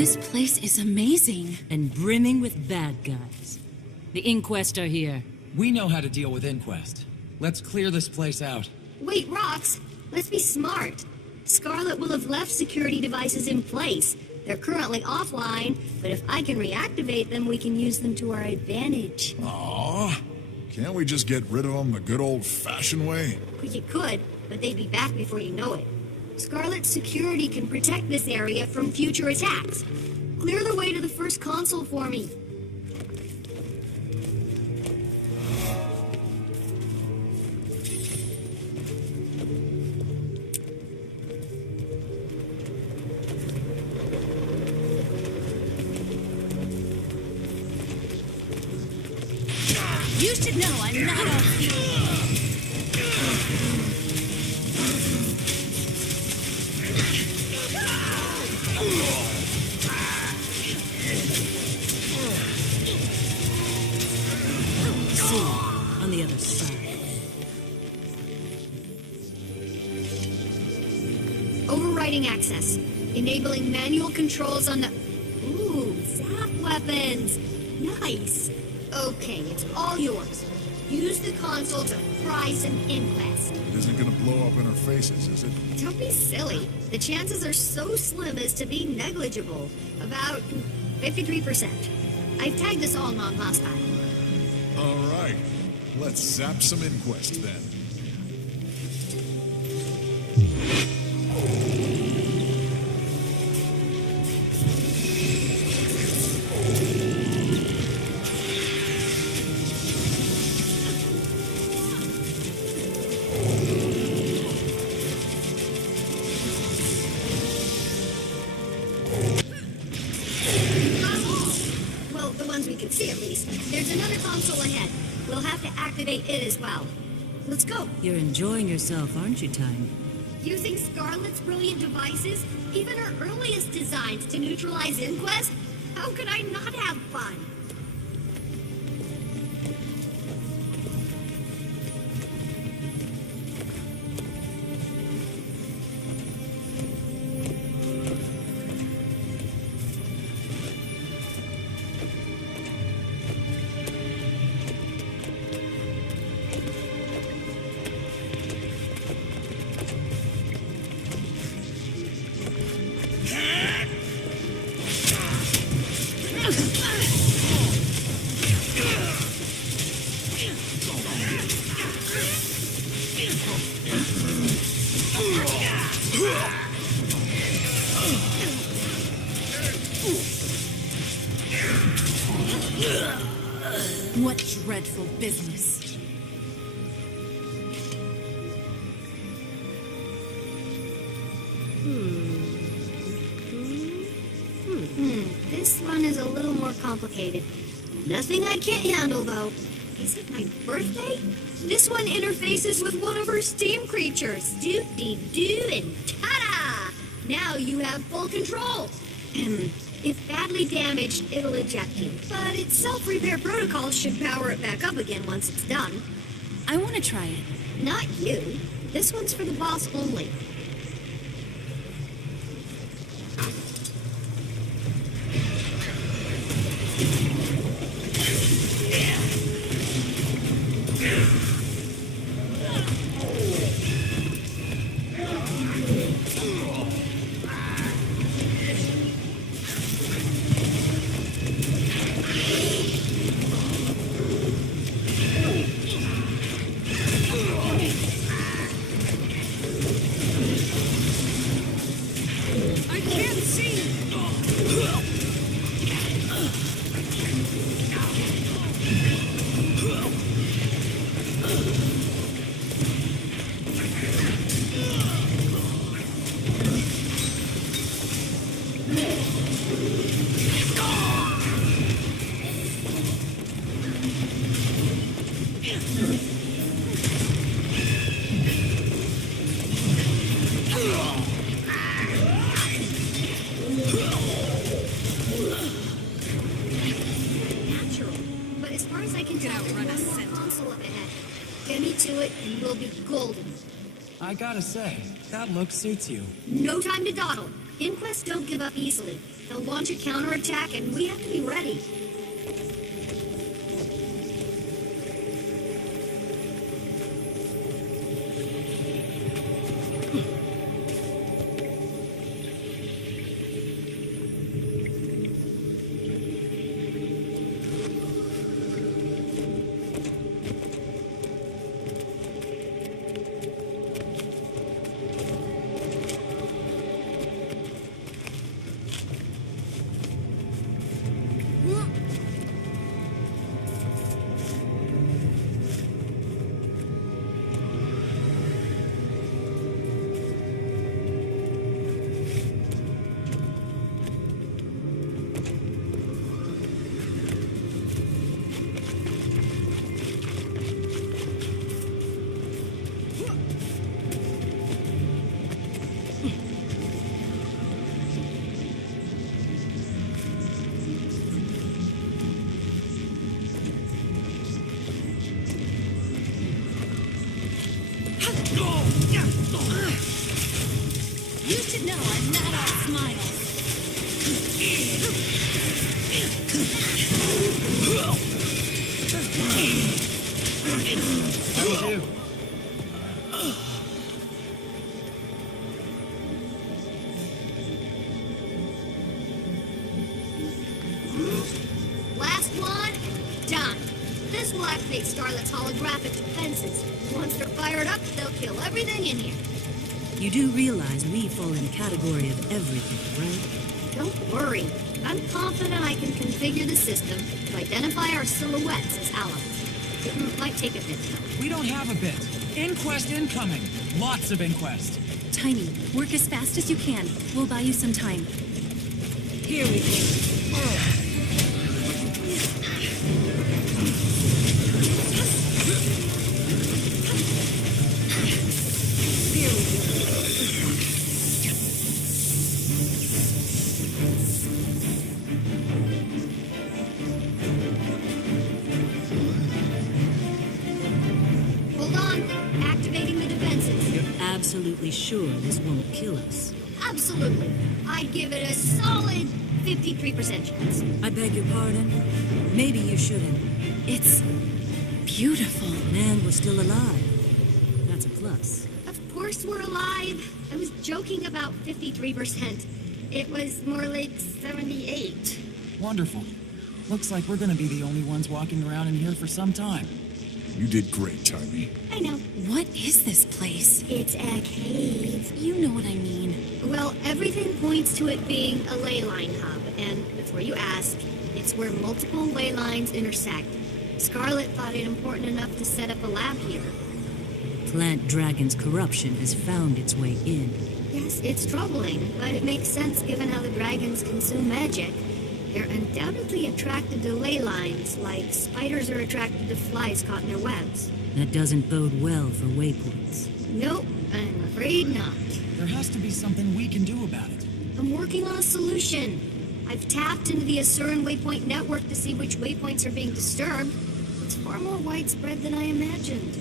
This place is amazing. And brimming with bad guys. The Inquest are here. We know how to deal with Inquest. Let's clear this place out. Wait, Rox, let's be smart. Scarlet will have left security devices in place. They're currently offline, but if I can reactivate them, we can use them to our advantage. Aww. Can't we just get rid of them the good old-fashioned way? You could, but they'd be back before you know it. Scarlet's security can protect this area from future attacks. Clear the way to the first console for me. You should know I'm not all On the other side. Overriding access. Enabling manual controls on the... Ooh, zap weapons. Nice. Okay, it's all yours. Use the console to fry some Inquest. It isn't gonna blow up in our faces, is it? Don't be silly. The chances are so slim as to be negligible. About 53%. I've tagged us all on last time. All right. Let's zap some Inquest then. Well, the ones we can see at least. There's another console ahead. We'll have to activate it as well. Let's go. You're enjoying yourself, aren't you, Time? Using Scarlet's brilliant devices, even her earliest designs to neutralize Inquest? How could I not have fun? What dreadful business. This one is a little more complicated. Nothing I can't handle, though. Is it my birthday? This one interfaces with one of her steam creatures. Doop-dee-doo and ta-da! Now you have full control. If badly damaged, it'll eject you. But its self-repair protocol should power it back up again once it's done. I want to try it. Not you. This one's for the boss only. Get me to it, and we'll be golden. I gotta say, that look suits you. No time to dawdle. Inquest don't give up easily. They'll launch a counterattack, and we have to be ready. You should know I'm not all smiles. That'll do. Last one, done. This will activate Scarlet's holographic defenses. Once they're fired up, they'll kill everything in here. You do realize we fall in the category of everything, right? Don't worry. I'm confident I can configure the system to identify our silhouettes as allies. It might take a bit, though. We don't have a bit. Inquest incoming. Lots of inquest. Tiny, work as fast as you can. We'll buy you some time. Here we go. Hold on. Activating the defenses. You're absolutely sure this won't kill us? Absolutely. I'd give it a solid 53% chance. I beg your pardon? Maybe you shouldn't. It's beautiful. Man, we're still alive. That's a plus. Of course we're alive. I was joking about 53%. It was more like 78. Wonderful. Looks like we're gonna be the only ones walking around in here for some time. You did great, Tiny. I know. What is this place? It's a cave. You know what I mean. Well, everything points to it being a ley line hub, and before you ask, it's where multiple ley lines intersect. Scarlet thought it important enough to set up a lab here. Plant Dragon's corruption has found its way in. Yes, it's troubling, but it makes sense given how the dragons consume magic. They're undoubtedly attracted to ley lines, like spiders are attracted to flies caught in their webs. That doesn't bode well for waypoints. Nope, I'm afraid not. There has to be something we can do about it. I'm working on a solution. I've tapped into the Asuran Waypoint network to see which waypoints are being disturbed. It's far more widespread than I imagined.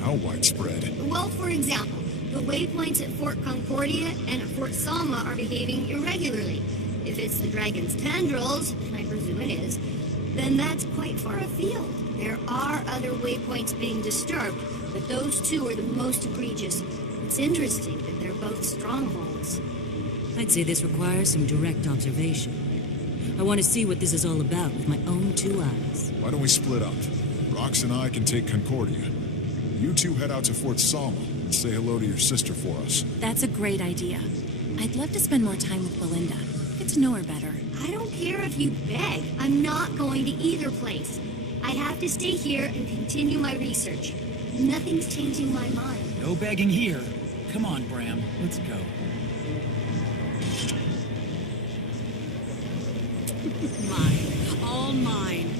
How widespread? Well, for example, the waypoints at Fort Concordia and at Fort Salma are behaving irregularly. If it's the dragon's tendrils, and I presume it is, then that's quite far afield. There are other waypoints being disturbed, but those two are the most egregious. It's interesting that they're both strongholds. I'd say this requires some direct observation. I want to see what this is all about with my own two eyes. Why don't we split up? Rox and I can take Concordia. You two head out to Fort Salma and say hello to your sister for us. That's a great idea. I'd love to spend more time with Belinda. Get to know her better. I don't care if you beg. I'm not going to either place. I have to stay here and continue my research. Nothing's changing my mind. No begging here. Come on, Bram. Let's go. Mine. All mine.